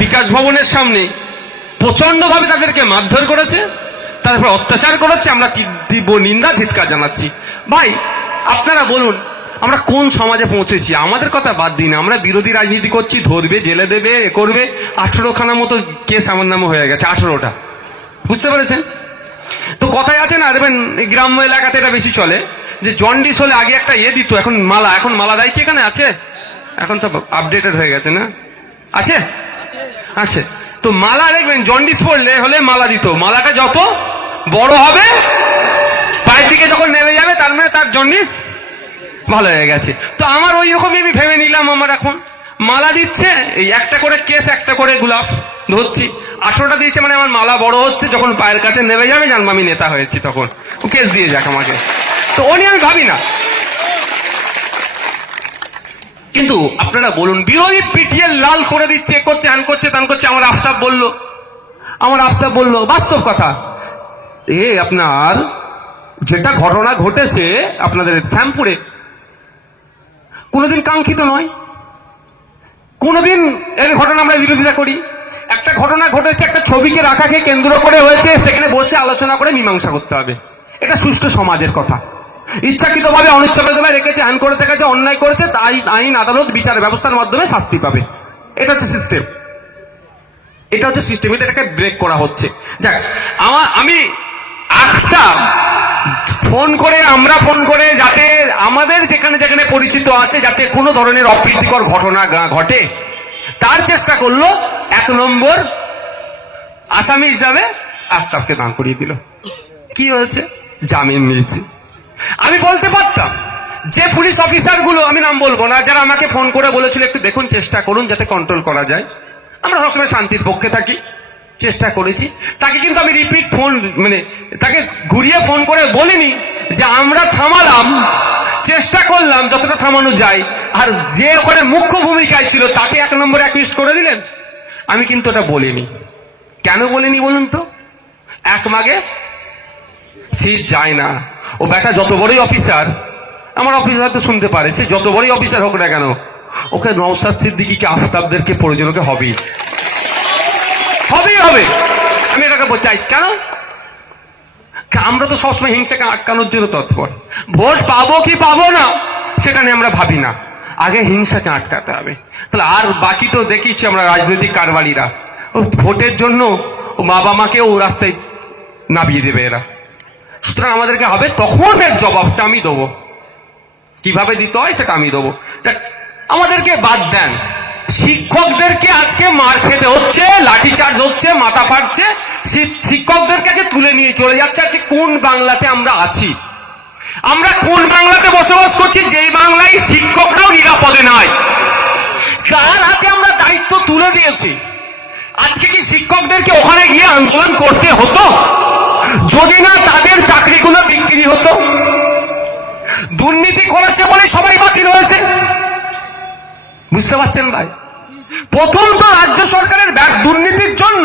বিকাশ ভবনের সামনে প্রচণ্ডভাবে তাদেরকে মারধর করেছে তারপর অত্যাচার করেছে আমরা দিব্য নিন্দা ধিৎকার জানাচ্ছি ভাই আপনারা বলুন আমরা কোন সমাজে পৌঁছেছি আমাদের কথা বাদ দিন আমরা বিরোধী রাজনীতি করছি ধরবে জেলে দেবে এ করবে আঠেরোখানা মতো কেস আমার নামে হয়ে গেছে আঠেরোটা বুঝতে পেরেছেন তো কথাই আছে না দেখবেন গ্রাম্য এলাকাতে এটা বেশি চলে যে জন্ডিস হলে আগে একটা ইয়ে দিত এখন মালা এখন মালা দেয় কি এখানে আছে এখন সব আপডেটেড হয়ে গেছে না আছে আছে তো মালা দেখবেন জন্ডিস পড়লে হলে মালা দিত মালাটা যত বড় হবে পায়ের দিকে যখন নেমে যাবে তার মানে তার জন্ডিস ভালো হয়ে গেছে তো আমার ওই রকমই আমি ভেবে নিলাম আমার এখন মালা দিচ্ছে এই একটা করে কেস একটা করে গুলাফ ধরছি আঠেরোটা দিয়েছে মানে আমার মালা বড় হচ্ছে যখন পায়ের কাছে নেমে যাবে জানবো আমি নেতা হয়েছি তখন কেস দিয়ে যাক আমাকে তো উনি আমি ভাবি না কিন্তু আপনারা বলুন বিরোধী পিটিএল লাল করে দিচ্ছে করছে আন করছে তান করছে আমার আফতাব বলল আমার আফতাব বলল বাস্তব কথা এ আপনার যেটা ঘটনা ঘটেছে আপনাদের শ্যামপুরে কোনোদিন কাঙ্ক্ষিত নয় কোনোদিন এর ঘটনা আমরা বিরোধিতা করি একটা ঘটনা ঘটেছে একটা ছবিকে রাখাকে কেন্দ্র করে হয়েছে সেখানে বসে আলোচনা করে মীমাংসা করতে হবে এটা সুষ্ঠু সমাজের কথা ইচ্ছাকৃতভাবে অনিচ্ছাকৃতভাবে রেখেছে হ্যান করে গেছে অন্যায় করেছে তাই আইন আদালত বিচার ব্যবস্থার মাধ্যমে শাস্তি পাবে এটা হচ্ছে সিস্টেম এটা হচ্ছে সিস্টেম এটাকে ব্রেক করা হচ্ছে যাক আমার আমি ফোন করে আমরা ফোন করে যাতে আমাদের যেখানে যেখানে পরিচিত আছে যাতে কোনো ধরনের অপ্রীতিকর ঘটনা ঘটে তার চেষ্টা করলো এক নম্বর আসামি হিসাবে আফতাবকে দাঁড় করিয়ে দিল কি হয়েছে জামিন নিয়েছে আমি বলতে পারতাম যে পুলিশ অফিসারগুলো আমি নাম বলবো না যারা আমাকে ফোন করে বলেছিল একটু দেখুন চেষ্টা করুন যাতে কন্ট্রোল করা যায় আমরা সবসময় শান্তির পক্ষে থাকি চেষ্টা করেছি তাকে কিন্তু আমি রিপিট ফোন মানে তাকে ঘুরিয়ে ফোন করে বলিনি যে আমরা থামালাম চেষ্টা করলাম যতটা থামানো যায় আর যে ওখানে মুখ্য ভূমিকায় ছিল তাকে এক নম্বরে অ্যাকুইস্ট করে দিলেন আমি কিন্তু ওটা বলিনি কেন বলিনি বলুন তো এক মাগে সে যায় না ও ব্যাটা যত বড়ই অফিসার আমার অফিস হয়তো শুনতে পারে সে যত বড়ই অফিসার হোক না কেন ওকে নওসাদ সিদ্দিকিকে আফতাবদেরকে প্রয়োজন ওকে হবেই হবেই হবে আমি এটাকে বলতে চাই কেন আমরা তো সবসময় হিংসাকে আটকানোর জন্য তৎপর ভোট পাবো কি পাবো না সেটা নিয়ে আমরা ভাবি না আগে হিংসাকে আটকাতে হবে তাহলে আর বাকি তো দেখিছি আমরা রাজনৈতিক কারবারিরা ও ভোটের জন্য ও বাবা মাকেও রাস্তায় নামিয়ে দেবে এরা সুতরাং আমাদেরকে হবে তখন এর জবাবটা আমি দেবো কিভাবে দিতে হয় সেটা আমি দেবো আমাদেরকে বাদ দেন শিক্ষকদেরকে আজকে মার খেতে হচ্ছে লাঠিচার্জ হচ্ছে মাথা ফাটছে শিক্ষকদেরকে তুলে নিয়ে চলে যাচ্ছে আজকে কোন বাংলাতে আমরা আছি আমরা কোন বাংলাতে বসবাস করছি যেই বাংলায় শিক্ষকরাও নিরাপদে নয় কার হাতে আমরা দায়িত্ব তুলে দিয়েছি আজকে কি শিক্ষকদেরকে ওখানে গিয়ে আন্দোলন করতে হতো যদি না তাদের চাকরিগুলো বিক্রি হতো দুর্নীতি করেছে বলে সবাই বাতিল হয়েছে বুঝতে পারছেন ভাই প্রথম তো রাজ্য সরকারের ব্যাগ দুর্নীতির জন্য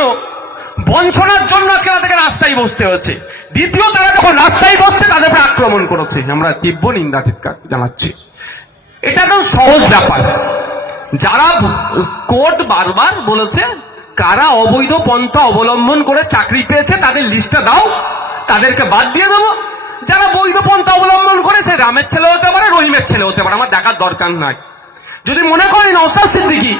বঞ্চনার জন্য আজকে তাদেরকে রাস্তায় বসতে হয়েছে দ্বিতীয় তারা যখন রাস্তায় বসছে তাদের উপরে আক্রমণ করেছে আমরা তীব্র নিন্দা ধিকার জানাচ্ছি এটা তো সহজ ব্যাপার যারা কোর্ট বারবার বলেছে কারা অবৈধ পন্থা অবলম্বন করে চাকরি পেয়েছে তাদের লিস্টটা দাও তাদেরকে বাদ দিয়ে দেবো যারা বৈধ পন্থা অবলম্বন করে সে রামের ছেলে হতে পারে রহিমের ছেলে হতে পারে আমার দেখার দরকার নাই যদি মনে করেন নৌসাদ সিদ্দিকি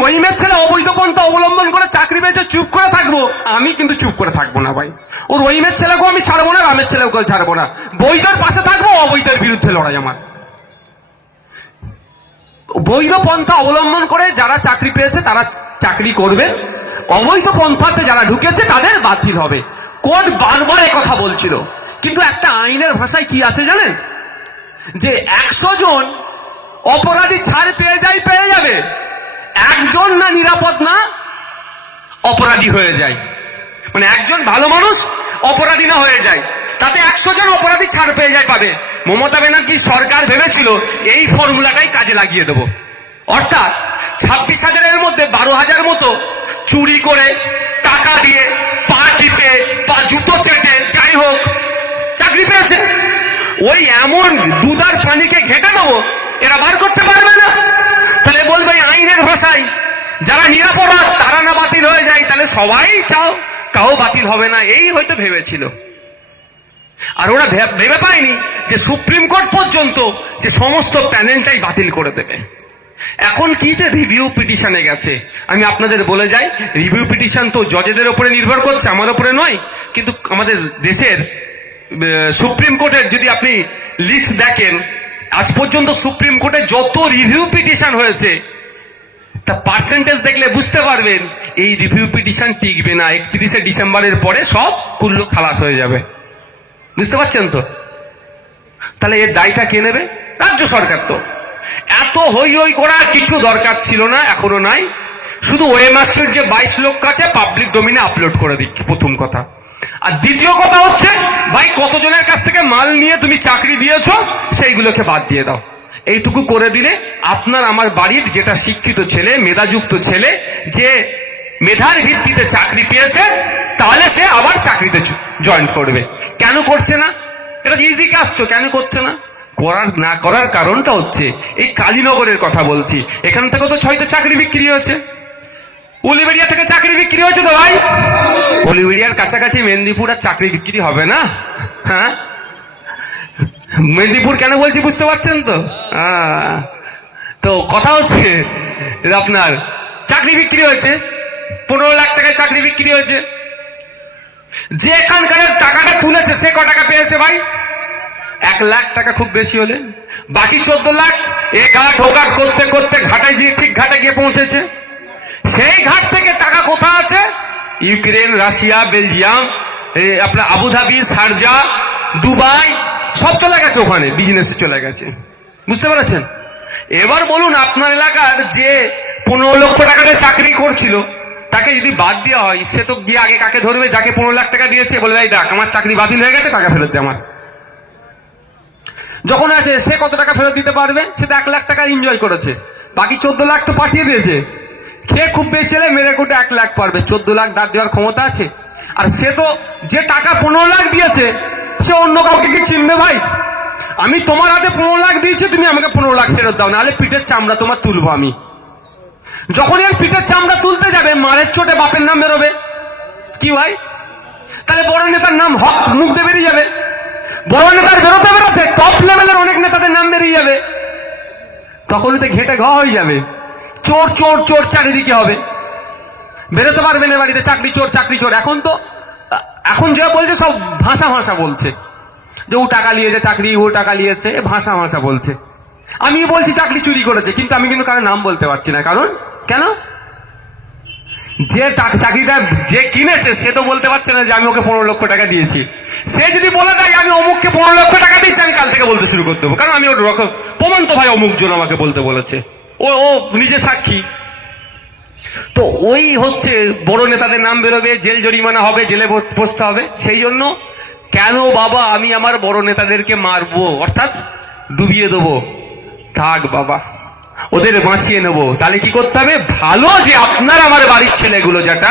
রহিমের ছেলে অবৈধ পন্থা অবলম্বন করে চাকরি পেয়েছে চুপ করে থাকবো আমি কিন্তু চুপ করে থাকবো না ভাই ও রহিমের ছেলেকেও আমি ছাড়বো না রামের ছেলেকেও ছাড়বো না বৈধের পাশে থাকবো অবৈধের বিরুদ্ধে লড়াই আমার বৈধ পন্থা অবলম্বন করে যারা চাকরি পেয়েছে তারা চাকরি করবেন অবৈধ পন্থাতে যারা ঢুকেছে তাদের বাতিল হবে কোর্ট বারবার কথা বলছিল কিন্তু একটা আইনের ভাষায় কি আছে জানেন যে একশো জন অপরাধী ছাড় পেয়ে যায় পেয়ে যাবে একজন না নিরাপদ না অপরাধী হয়ে যায় মানে একজন ভালো মানুষ অপরাধী না হয়ে যায় তাতে একশো জন অপরাধী ছাড় পেয়ে যায় পাবে মমতা ব্যানার্জি সরকার ভেবেছিল এই ফর্মুলাটাই কাজে লাগিয়ে দেব অর্থাৎ ছাব্বিশ হাজারের মধ্যে বারো হাজার মতো চুরি করে টাকা দিয়ে পা টিপে পা জুতো চেটে যাই হোক চাকরি পেয়েছে ওই এমন দুধার প্রাণীকে ঘেটে নেবো এরা বার করতে পারবে না তাহলে বলবে আইনের ভাষায় যারা নিরাপরাধ তারা না বাতিল হয়ে যায় তাহলে সবাই চাও কাউ বাতিল হবে না এই হয়তো ভেবেছিল আর ওরা ভেবে পায়নি যে সুপ্রিম কোর্ট পর্যন্ত যে সমস্ত প্যানেলটাই বাতিল করে দেবে এখন কি যে রিভিউ পিটিশনে গেছে আমি আপনাদের বলে যাই রিভিউ পিটিশন তো জজেদের ওপরে নির্ভর করছে আমার ওপরে নয় কিন্তু আমাদের দেশের সুপ্রিম কোর্টের যদি আপনি লিস্ট দেখেন আজ পর্যন্ত সুপ্রিম কোর্টে যত রিভিউ পিটিশন হয়েছে তা পার্সেন্টেজ দেখলে বুঝতে পারবেন এই রিভিউ পিটিশন টিকবে না একত্রিশে ডিসেম্বরের পরে সব কুল্লু খালাস হয়ে যাবে বুঝতে পারছেন তো তাহলে এর দায়টা কে নেবে রাজ্য সরকার তো এত হই হই করার কিছু দরকার ছিল না এখনো নাই শুধু মাস্টার যে বাইশ লক্ষ আছে পাবলিক ডোমিনে আপলোড করে দিচ্ছি প্রথম কথা আর দ্বিতীয় কথা হচ্ছে ভাই কতজনের কাছ থেকে মাল নিয়ে তুমি চাকরি দিয়েছ সেইগুলোকে বাদ দিয়ে দাও এইটুকু করে দিলে আপনার আমার বাড়ির যেটা শিক্ষিত ছেলে মেধাযুক্ত ছেলে যে মেধার ভিত্তিতে চাকরি পেয়েছে তাহলে সে আবার চাকরিতে জয়েন করবে কেন করছে না এটা ইজি কাজ তো কেন করছে না করার না করার কারণটা হচ্ছে এই কালীনগরের কথা বলছি এখান থেকে তো ছয়টা চাকরি বিক্রি হয়েছে উলিবেড়িয়া থেকে চাকরি বিক্রি হয়েছে তো ভাই উলিবেড়িয়ার কাছাকাছি মেদিনীপুর আর চাকরি বিক্রি হবে না হ্যাঁ মেদিনীপুর কেন বলছি বুঝতে পারছেন তো তো কথা হচ্ছে আপনার চাকরি বিক্রি হয়েছে পনেরো লাখ টাকায় চাকরি বিক্রি হয়েছে যে এখানকার টাকাটা তুলেছে সে ক টাকা পেয়েছে ভাই এক লাখ টাকা খুব বেশি হলে বাকি চোদ্দ লাখ এ ঘাট ও ঘাট করতে করতে ঘাটে গিয়ে ঠিক ঘাটে গিয়ে পৌঁছেছে সেই ঘাট থেকে টাকা কোথা আছে ইউক্রেন রাশিয়া বেলজিয়াম আপনার আবুধাবি সারজা দুবাই সব চলে গেছে ওখানে বিজনেস চলে গেছে বুঝতে পেরেছেন এবার বলুন আপনার এলাকার যে পনেরো লক্ষ টাকাটা চাকরি করছিল তাকে যদি বাদ দেওয়া হয় সে তো গিয়ে আগে কাকে ধরবে যাকে পনেরো লাখ টাকা দিয়েছে বলবে এই দেখ আমার চাকরি বাতিল হয়ে গেছে টাকা ফেরত দে আমার যখন আছে সে কত টাকা ফেরত দিতে পারবে সে তো এক লাখ টাকা এনজয় করেছে বাকি চোদ্দ লাখ তো পাঠিয়ে দিয়েছে খেয়ে খুব বেশি হলে মেরে কুটে এক লাখ পারবে চোদ্দ লাখ দাঁত দেওয়ার ক্ষমতা আছে আর সে তো যে টাকা পনেরো লাখ দিয়েছে সে অন্য কাউকে কি চিনবে ভাই আমি তোমার হাতে পনেরো লাখ দিয়েছি তুমি আমাকে পনেরো লাখ ফেরত দাও নাহলে পিঠের চামড়া তোমার তুলবো আমি যখন এর পিঠের চামড়া তুলতে যাবে মারের চোটে বাপের নাম বেরোবে কি ভাই তাহলে বড় নেতার নাম হক মুখ দিয়ে বেরিয়ে যাবে বড় নেতার বেরোতে বেরোতে টপ লেভেলের অনেক নেতাদের নাম বেরিয়ে যাবে তখনই তো ঘেটে ঘ হয়ে যাবে চোর চোর চোর চারিদিকে হবে বেরোতে পারবে না বাড়িতে চাকরি চোর চাকরি চোর এখন তো এখন যে বলছে সব ভাষা ভাষা বলছে যে ও টাকা নিয়েছে চাকরি ও টাকা নিয়েছে ভাষা ভাষা বলছে আমি বলছি চাকরি চুরি করেছে কিন্তু আমি কিন্তু কারো নাম বলতে পারছি না কারণ কেন যে চাকরিটা যে কিনেছে সে তো বলতে পারছে না যে আমি ওকে পনেরো লক্ষ টাকা দিয়েছি সে যদি বলে আমাকে পনেরো লক্ষ টাকা দিচ্ছে আমি কাল থেকে বলতে শুরু করতে হবে কারণ আমি ওর রকম প্রমাণ তো ভাই অমুক জন আমাকে বলতে বলেছে ও ও নিজে সাক্ষী তো ওই হচ্ছে বড় নেতাদের নাম বেরোবে জেল জরিমানা হবে জেলে বসতে হবে সেই জন্য কেন বাবা আমি আমার বড় নেতাদেরকে মারবো অর্থাৎ ডুবিয়ে দেবো থাক বাবা ওদের বাঁচিয়ে নেবো তাহলে কি করতে হবে ভালো যে আপনার আমার বাড়ির ছেলেগুলো যেটা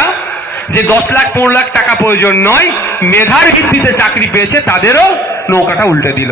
যে দশ লাখ পনেরো লাখ টাকা প্রয়োজন নয় মেধার ভিত্তিতে চাকরি পেয়েছে তাদেরও নৌকাটা উল্টে দিল